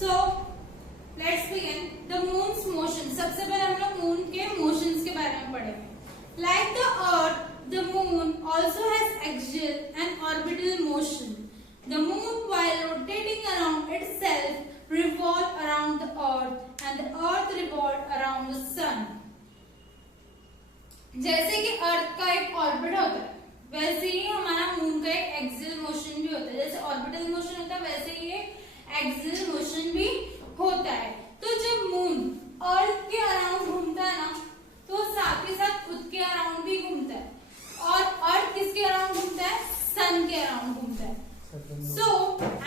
So let's begin. The moon's motion. सबसे पहले हम लोग मून के मोशंस के बारे में पढ़ेंगे. Like the Earth, the moon also has axial and orbital motion. The moon, while rotating around itself, revolves around the Earth, and the Earth revolves around the sun. जैसे कि अर्थ का एक ऑर्बिट होता है, वैसे ही हमारा मून का एक एक्सियल मोशन भी होता है. जैसे ऑर्बिटल मोशन होता है, वैसे ही एक्सियल मोशन भी होता है. तो जब मून अर्थ के अराउंड घूमता है ना, तो साथ ही साथ खुद के अराउंड भी घूमता है. और अर्थ किसके अराउंड घूमता है? सन के अराउंड घूमता है. So,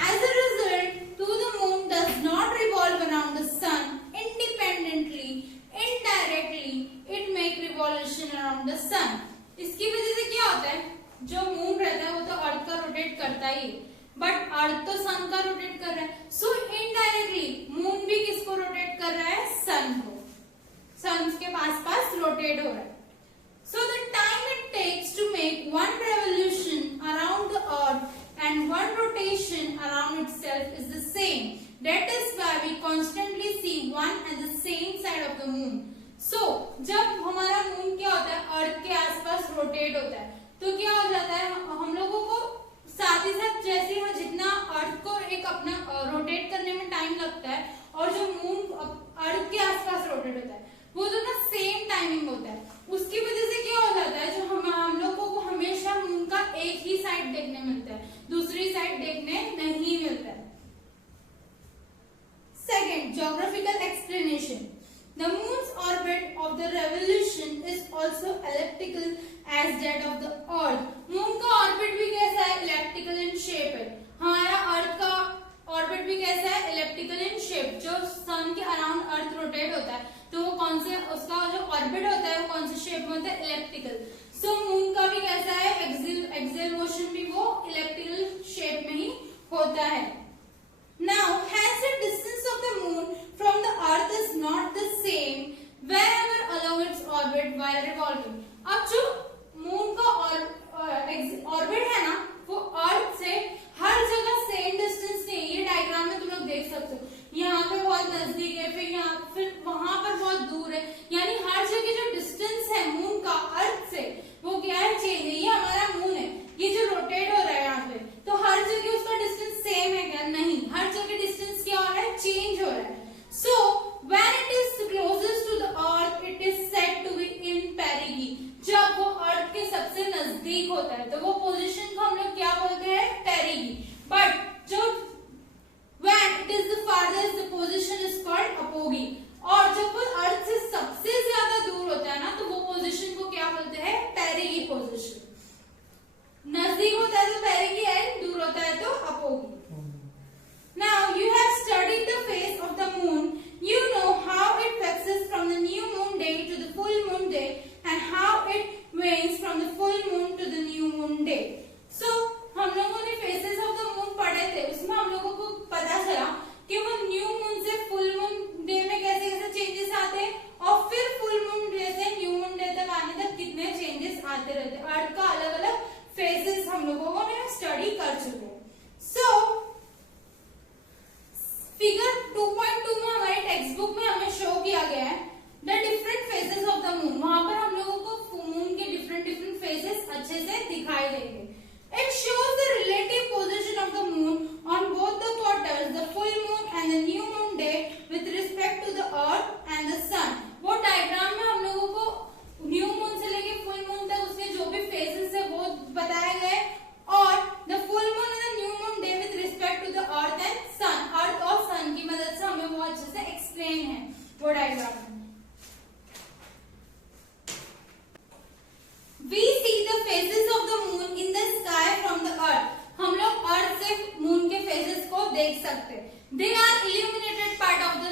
as a result, though the moon does not revolve around the sun independently, indirectly, it make revolution around the sun. इसकी वजह से क्या होता है? जो मून रहता है वो तो अर्थ का रोटेट करता ही, बट अर्थ तो सन का रोटेट कर रहा है. सो इनडायरेक्टली मून भी किसको रोटेट कर रहा है? सन को. सन के पास रोटेट हो रहा है. So the time it takes to make one revolution around the earth and one rotation around itself is the same. That is why we constantly see one and the same side of the moon. So जब हमारा moon क्या होता है? अर्थ के आसपास rotate होता है, तो क्या हो जाता है? हम लोगों को साथ ही साथ जैसे ही जितना अर्थ को एक अपना रोटेट करने में टाइम लगता है, और जो मून अर्थ के आसपास रोटेट होता है, वो जो ना सेम टाइमिंग होता है. उसकी वजह से क्या हो जाता है? जो हम लोगों को हमेशा मून का एक ही साइड देखने मिलता है, दूसरी साइड देखने नहीं मिलता है. Second, geographical explanation. The moon's orbit of the revolution is also elliptical as that of the earth. Moon का ऑर्बिट भी कैसा है? इलेप्टिकल इन शेप है. हमारा अर्थ का ऑर्बिट भी कैसा है? Elliptical in shape. जो सन के अराउंड अर्थ रोटेट होता है, तो वो कौन से, उसका जो ऑर्बिट होता है वो कौन से शेप में होता है? इलेप्टिकल. सो मून का भी कैसा है? एक्सियल मोशन भी वो इलेप्टिकल शेप में ही होता है. Now, hence the distance of the moon from the earth is not the same wherever along its orbit while revolving. अब जो मून का ऑर्बिट है ना, वो अर्थ से हर जगह सेम डिस्टेंस नहीं है. ये डायग्राम में तुम लोग देख सकते हो. यहाँ पे बहुत नजदीक है, फिर वहां पर बहुत दूर है. यानी हर जगह जो डिस्टेंस है मून का अर्थ से, वो क्या है? चेंज है. ये हमारा मून है, ये जो रोटेट हो रहा है यहाँ पे, तो हर जगह उसका डिस्टेंस सेम है क्या? नहीं, हर जगह डिस्टेंस क्या हो रहा है? चेंज हो रहा है. So when it is closest to the earth, it is said to be in perigee. जब वो अर्थ के सबसे नजदीक होता है, तो वो पोजीशन को हम लोग क्या बोलते हैं? पेरिगी. बट जो when it is the farthest, the position is called apogee. और जब वो अर्थ से सबसे ज्यादा दूर होता है ना, तो वो पोजीशन को क्या बोलते हैं? Perigee position. नजदीक होता है तो पेरिगी एंड दूर होता है तो apogee. Now you have studied the phase of the moon. You know how it fluxes from the new moon day to the full moon day and how it wanes from the full moon to the new moon day. So हम लोगों ने faces of the moon पढ़े थे. उसमें हम लोगों को पता चला कि वो न्यू मून से फुल मून डे में कैसे कैसे चेंजेस आते हैं, और फिर फुल मून डे से न्यू मून डे तक आने तक कितने चेंजेस आते रहते हैं. अर्थ का अलग अलग फेजेस हम लोगों ने स्टडी कर चुके हैं. सो फिगर 2.2 में हमारे टेक्स्ट बुक में हमें शो किया गया है the different phases of the moon. वहां पर हम लोगों को मून के डिफरेंट फेजेस अच्छे से दिखाई देंगे. It shows the relative position of the moon on both the quarters, the full moon and the new moon day, with respect to the earth and the sun. वो diagram में हम लोगों को new moon से लेके full moon तक उसके जो भी फेजेस है वो बताए गए, और the full moon and the new moon day with respect to the earth and sun. Earth और सन की मदद से हमें वो अच्छे से एक्सप्लेन है वो डायग्राम में. We see the phases of the moon in the sky from the earth. हम लोग अर्थ से मून के फेजेस को देख सकते हैं. They are illuminated part of the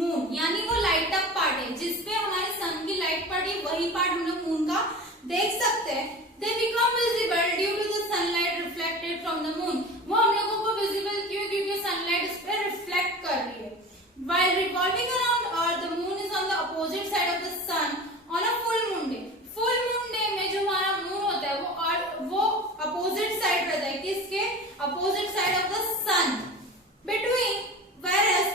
moon. यानी वो लाइट अप पार्ट है, जिसपे हमारे सन की लाइट पड़ी, वही पार्ट हम लोग मून का देख सकते हैं. They become visible due to the sunlight reflected from the moon. वो हम लोगों को विजिबल क्यों? क्योंकि सनलाइट उस पर रिफ्लेक्ट कर रही है. While revolving around earth, the moon is on the opposite side of the sun on a full moon day. Full moon day में जो हमारा मून होता है वो अपोजिट साइड रहता है. किसके? Opposite side of the sun. Between, whereas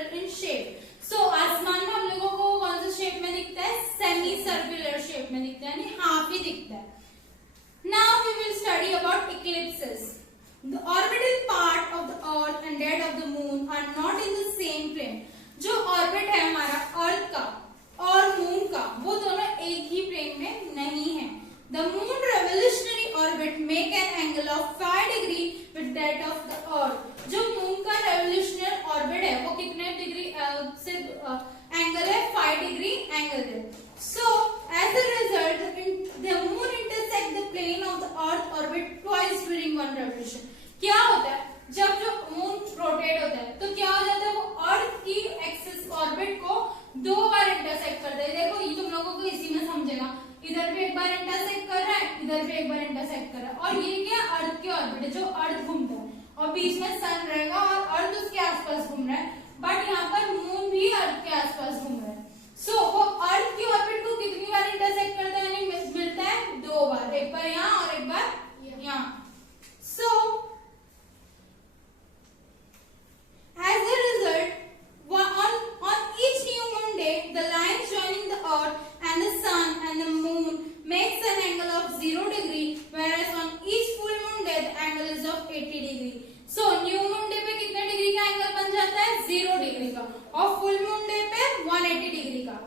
circular in shape. So आसमान में हम लोगों को कौन सा शेप में दिखता है? सेमी सर्कुलर शेप में दिखता है, यानी हाफ ही दिखता है। Now we will study about eclipses. The orbital part of the earth and that of the moon are not in the same plane. जो ऑर्बिट है हमारा अर्थ का और मून का, वो दोनों एक ही प्लेन में नहीं है। The moon revolutionary orbit make an angle of 5 degree with that of the earth. जो मून का revolutionary orbit है वो कितने डिग्री से एंगल है? 5 डिग्री एंगल है। So as a result, the moon intersect the plane of the earth orbit twice during one revolution. क्या होता है जब जो मून रोटेट होता है तो क्या हो जाता है? वो अर्थ की एक्सिस ऑर्बिट को 2 बार इंटरसेक्ट करता है। देखो ये तुम लोगों को इसी में समझेगा, इधर भी एक बार इंटरसेक्ट कर रहा है, इधर भी एक बार इंटरसेक्ट कर रहा है, और ये क्या अर्थ की ऑर्बिट है जो अर्थ घूमता है और बीच में सन रहेगा और अर्थ उसके आसपास घूम रहा है, बट यहाँ पर मून भी अर्थ के आसपास घूम रहा है। सो वो अर्थ की ऑर्बिट को कितनी बार इंटरसेक्ट करता है? यानी मिलता है 2 बार, एक बार यहाँ और एक बार यहाँ। सो as a result, on each new moon day, the lines joining the earth and the sun and the moon makes an angle of 0 degree, whereas on each full moon day the angle is of 80 degree. So new moon day पे कितने degree का angle बन जाता है? 0 degree का, और full moon day पे 180 degree का।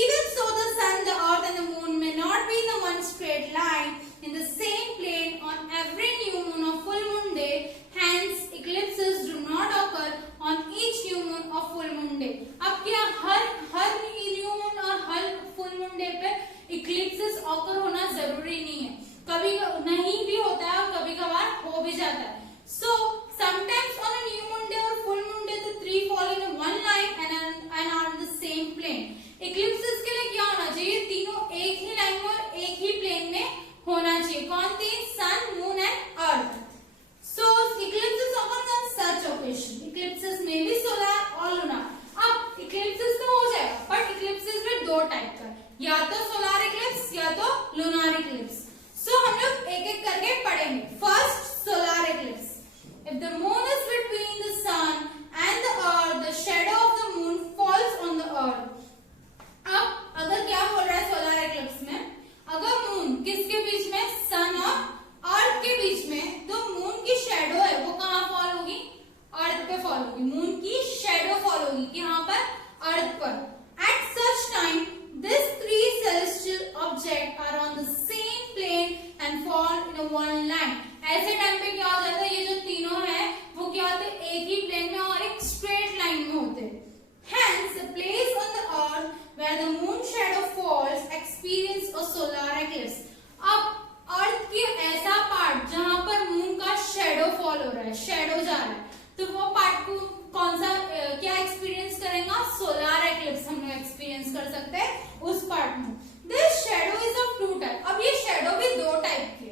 Even so, the sun, the earth and the moon may not be in the one straight line in the same plane on every new moon or full moon day. Hence, eclipses do not occur on each new moon or full moon day. अब क्या हर new moon और हर full moon day पे इक्लिप्सेस occur होना जरूरी नहीं है, कभी नहीं भी होता है और कभी कभार हो भी जाता है। So sometimes on a new moon day or full moon day the three fall in one line and are on the same plane. इक्लिप्सेस के लिए क्या होना चाहिए? तीनों एक ही लाइन में और एक ही प्लेन में होना चाहिए। कौन तीन? Sun, moon and earth. So eclipses occur on such occasion. Eclipses may be solar or lunar. अब eclipses तो हो जाएगा, but eclipses में 2 टाइप का, या तो solar eclipse या तो lunar eclipse. So हम लोग एक एक करके पढ़ेंगे। First, solar eclipse. If the moon is between the sun and the earth, the shadow of the moon falls on the earth. अब अगर क्या बोल रहा है सोलर एक्लिप्स में? अगर मून किसके बीच में? सन और अर्थ के बीच में, तो मून की शैडो है वो कहाँ फॉल होगी? अर्थ पे फॉल होगी। मून की शैडो फॉल होगी यहाँ पर अर्थ पर। At such time, these 3 celestial objects are on the same plane and fall in a one line. ऐसे टाइम पे क्या हो जाता है? ये जो तीनों है वो क्या होते हैं? एक ही प्लेन में और एक स्ट्रेट लाइन में होते हैं। Hence, the place on the earth where the moon shadow falls experience a solar eclipse. अब अर्थ की ऐसा पार्ट जहां पर मून का शेडो फॉल हो रहा है, शेडो जा रहा है, तो वो पार्ट को कौन सा क्या एक्सपीरियंस करेगा? सोलर एक्लिप्स हम लोग एक्सपीरियंस कर सकते हैं उस पार्ट में। This shadow is of 2 type. अब ये शेडो भी 2 टाइप के।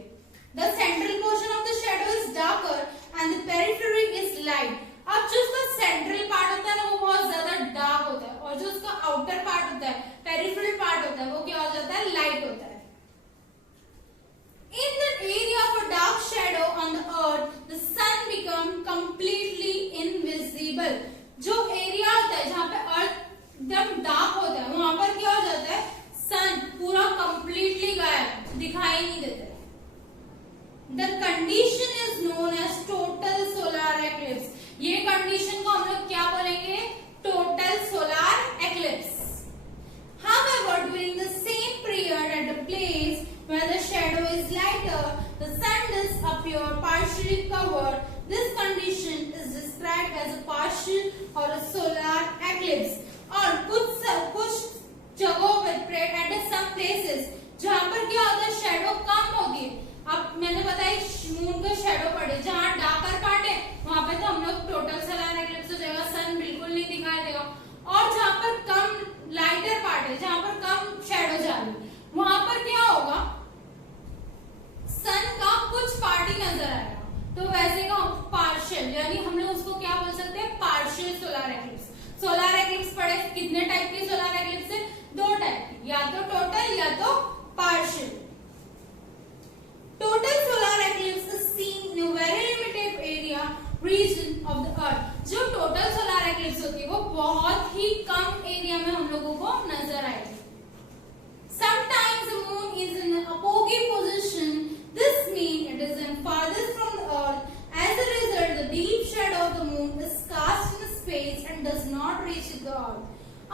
The central portion of the shadow is darker and the periphery is light. अब जो उसका सेंट्रल पार्ट होता है ना वो बहुत ज्यादा डार्क होता है, और जो उसका आउटर पार्ट होता है, पेरिफेरल पार्ट होता है, वो क्या हो जाता है? लाइट होता है। In the area of a dark shadow on the earth, the sun become completely invisible. जो एरिया होता है जहाँ पे अर्थ एकदम डार्क होता है, वहां पर क्या हो जाता है? सन पूरा कंप्लीटली गायब, दिखाई नहीं देता। The condition is known as total solar eclipse. ये कंडीशन को हम लोग क्या बोलेंगे? Total solar eclipse. However, during the same period at the place where the shadow is lighter, the sun does appear partially covered. This condition is described as a partial or a solar eclipse. और कुछ जगहों पर at some places जहाँ पर क्या होता है? Shadow कम होती है। अब मैंने बताया मून के शेडो पड़े, जहाँ डार्कर पार्ट है वहां पे तो हम लोग टोटल सोलर एक्लिप्स हो जाएगा, सन बिल्कुल नहीं दिखाई देगा। और जहाँ पर कम लाइटर पार्ट है, जहाँ पर कम शेडो जा रही है, वहां पर क्या होगा? सन का कुछ पार्ट ही नजर आएगा। तो वैसे का पार्शियल, यानी हम लोग उसको क्या बोल सकते हैं? Partial solar eclipse. एक्लिप्स होती है वो बहुत ही कम एरिया में हम लोगों को नजर आएगी। Sometimes the moon is in an apogee position. This means it is farthest from the earth. As a result, the deep shadow of the moon is cast in space and does not reach the earth.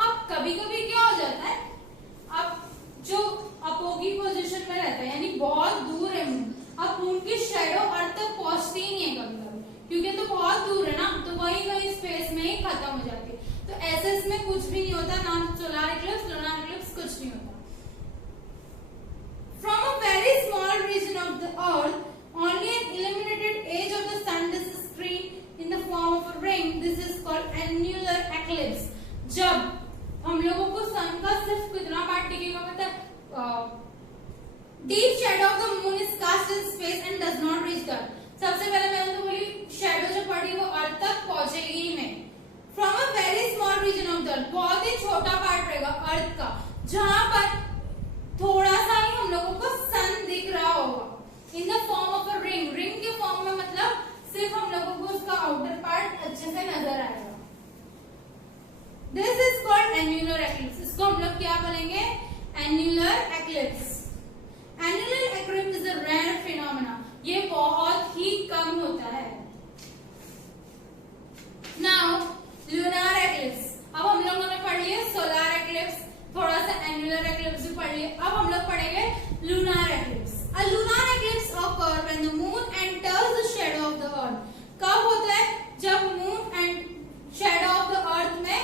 अब कभी-कभी क्या हो जाता है, अब जो अपोगी position में रहता है यानी बहुत दूर है मून, अब मून की शेडो अर्थ तक पहुंचती ही नहीं है कभी-कभी, क्योंकि तो बहुत दूर है ना, तो वही स्पेस में ही खत्म हो जाती है। तो ऐसे इसमें कुछ भी नहीं होता, ना सोलर इक्लिप्स लूनार इक्लिप्स कुछ नहीं होता। From a very small region of the earth, only an illuminated edge of the sun is seen in the form of a ring. This is called annular eclipse. जब हम लोगों को सन का सिर्फ कितना पार्ट दिखेगा, मतलब deep shadow of the moon is cast in space and does not reach the earth. सबसे पहले मैंने तो बोली शेडो जो पड़ी वो अर्थ तक पहुंचेगी ही नहीं। From a very small region of the earth, बहुत ही छोटा पार्ट रहेगा अर्थ का, जहां पर थोड़ा सा ही हम लोगों को सन दिख रहा होगा, in the form of a ring. Ring के फॉर्म में मतलब सिर्फ हम लोगों को उसका आउटर पार्ट अच्छे से नजर आएगा। This is called annular eclipse. इसको हम लोग क्या बोलेंगे, annular eclipse. Annular eclipse is a rare phenomena, ये बहुत ही कम होता है। नाउ लूनार एक्लिप्स, अब हम लोगों ने पढ़ लिया सोलर एक्लिप्स, थोड़ा सा एन्युलर एक्लिप्स भी पढ़ लिए, अब हम लोग पढ़ेंगे lunar eclipse. A lunar eclipse occurs when the moon enters the shadow of the earth. कब होता है, जब moon and shadow of the earth में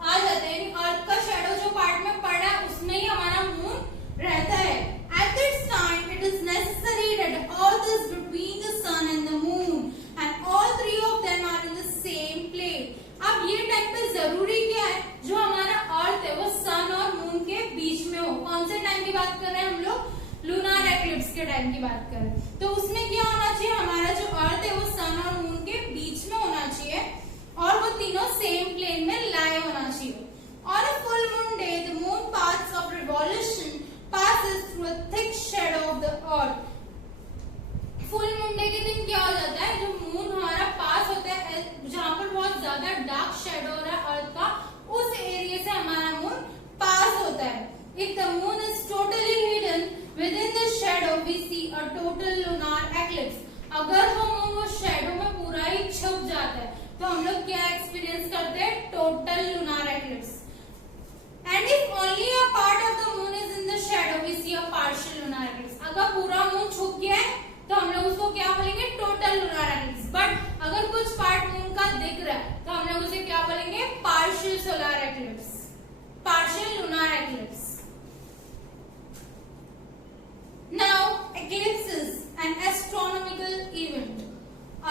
आ जाता है, यानी अर्थ का शेडो जो पार्ट में पड़ा है उसमें ही हमारा मून रहता है। At this time it is necessary that the earth is between the sun and the moon and all three of them are in the same plane. अब ये टाइम पे जरूरी क्या है, जो हमारा अर्थ है वो सन और मून के बीच में हो। कौन से टाइम की बात कर रहे हैं हम लोग, लूनार एक्लिप्स के टाइम की बात कर रहे हैं। तो उसमें क्या होना चाहिए, हमारा जो अर्थ है वो सन और मून के बीच में होना चाहिए और वो तीनों सेम प्लेन में लाए होना चाहिए। On a full moon day, the moon paths of revolution passes through a thick shadow of the earth. Full moon day के दिन क्या हो जाता है, जो मून हमारा पास होता है जहां पर बहुत ज्यादा डार्क शेडो हो रहा है अर्थ का, उस एरिया से हमारा मून पास होता है। If the moon is totally hidden within the shadow, we see a total lunar eclipse. अगर वो मून वो शेडो में पूरा ही छुप जाता है तो हम लोग क्या एक्सपीरियंस करते हैं, total lunar eclipse. And if only a part of the moon is in the shadow, we see a partial lunar eclipse. अगर पूरा मून छुप गया है तो हम लोग उसको क्या बोलेंगे, टोटल लूनार एक्लिप्स। बट अगर कुछ पार्ट मून का दिख रहा है तो हम लोग उसे क्या बोलेंगे, partial solar eclipse, partial lunar eclipse. Now, eclipse is an astronomical event.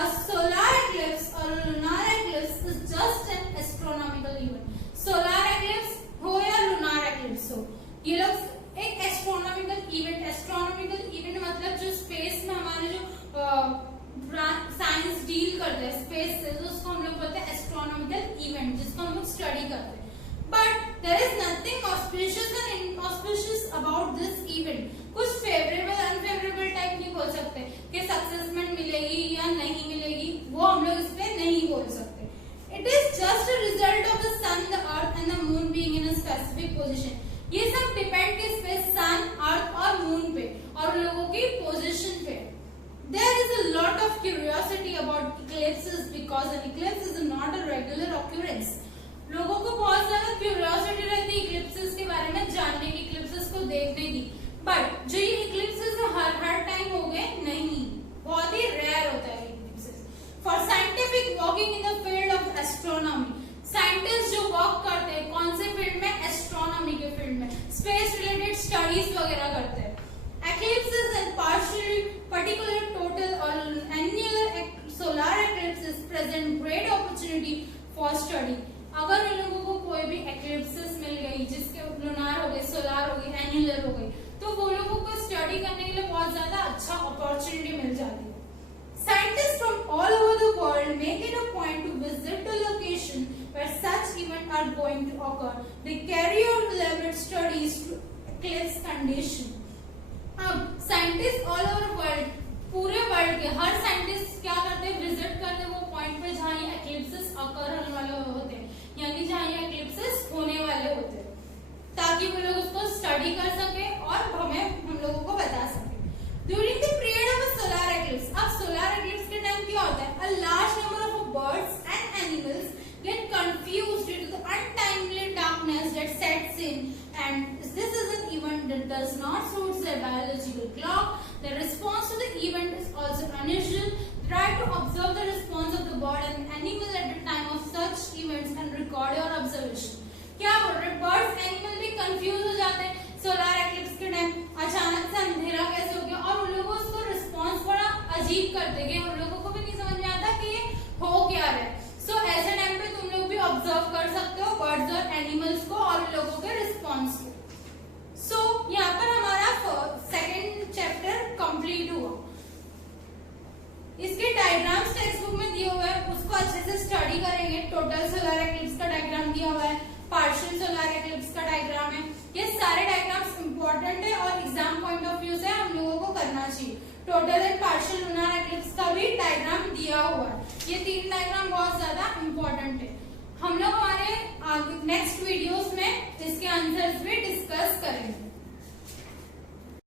A solar eclipse or a lunar eclipse is just an astronomical event. Solar eclipse हो या lunar eclipse हो, ये लोग एक एस्ट्रोनॉमिकल इवेंट मतलब जो स्पेस में हमारे जो साइंस डील करते हैं स्पेस से, तो उसको हम लोग बोलते हैं एस्ट्रोनॉमिकल इवेंट, जिसको हम लोग स्टडी करते हैं। But there is nothing auspicious and inauspicious about this event. कुछ फेवरेबल अनफेवरेबल टाइप नहीं बोल सकते कि सक्सेसमेंट मिलेगी या नहीं मिलेगी, वो हम लोग इस पे नहीं बोल सकते। It is just a result of the sun, the earth and the moon being in a specific position. ये सब डिपेंड किस पे, सन, अर्थ और मून पे और लोगों की पोजीशन पे। There is a lot of curiosity about eclipses because an eclipse is not a regular occurrence. लोगों को बहुत ज्यादा क्यूरियोसिटी रहती है इक्लिप्सेस के बारे में जानने की, इक्लिप्सेस को देखने की। बट जो ये इक्लिप्सेस हर टाइम हो गए नहीं, बहुत ही रेयर होता है इक्लिप्सेस। For scientific working in the field of astronomy, scientist जो वर्क करते हैं कौन से फील्ड में, एस्ट्रोनॉमी के फील्ड में, स्पेस रिलेटेड स्टडीज वगैरह करते हैं। Eclipses and partial, particular, total or annular solar eclipses present great opportunity for study. अगर उन लोगों को कोई भी eclipses मिल गई जिसके lunar हो गई, solar हो गई, annular हो गई, तो वो लोगों को स्टडी करने के लिए बहुत ज्यादा अच्छा अपॉर्चुनिटी मिल जाती है। Scientists from all over the world make it a point to visit the location where such events are going to occur. They carry out elaborate studies to eclipse condition. अब scientist all over world, पूरे world के हर scientist क्या करते हैं, visit करते हैं वो point पे जहाँ ये एक्लिप्सेस अकर होने वाले होते हैं। ताकि वो लोग उसको स्टडी कर सके और हम लोगों को बता सके। During the period of a solar eclipse, अब सोलर एक्लिप्स के टाइम क्या होता है, a large number of birds and animals get confused due to the untimely darkness that sets in, and this is an event that does not suit their biological clock. The response to the event is also unusual. Try to observe the response of the bird and animal at the time of such events and record your observation. क्या बोल रहे, birds animal भी confuse हो जाते हैं solar eclipse के time, अचानक से अंधेरा कैसे हो गया, और उन लोगों को उसको रिस्पॉन्स बड़ा अजीब कर देंगे, उन लोगों को भी नहीं समझ में आता कि ये हो क्या रहा है। सो ऐसे टाइम पे तुम लोग भी ऑब्जर्व कर सकते हो बर्ड्स और एनिमल्स को और उन लोगों के रिस्पॉन्स को। सो यहाँ पर हमारा सेकेंड चैप्टर कंप्लीट हुआ। इसके डायग्राम्स टेक्स्ट बुक में दिए हुए हैं, उसको अच्छे से स्टडी करेंगे। टोटल सोलर एक्लिप्स का डायग्राम दिया हुआ है, पार्शियल सोलर एक्लिप्स का डायग्राम है, ये सारे डायग्राम्स इंपॉर्टेंट है और एग्जाम पॉइंट ऑफ व्यू से हम लोगों को करना चाहिए। Total and partial lunar eclipse का भी डायग्राम दिया हुआ है, ये तीन डायग्राम बहुत ज्यादा इंपॉर्टेंट है। हम लोग हमारे नेक्स्ट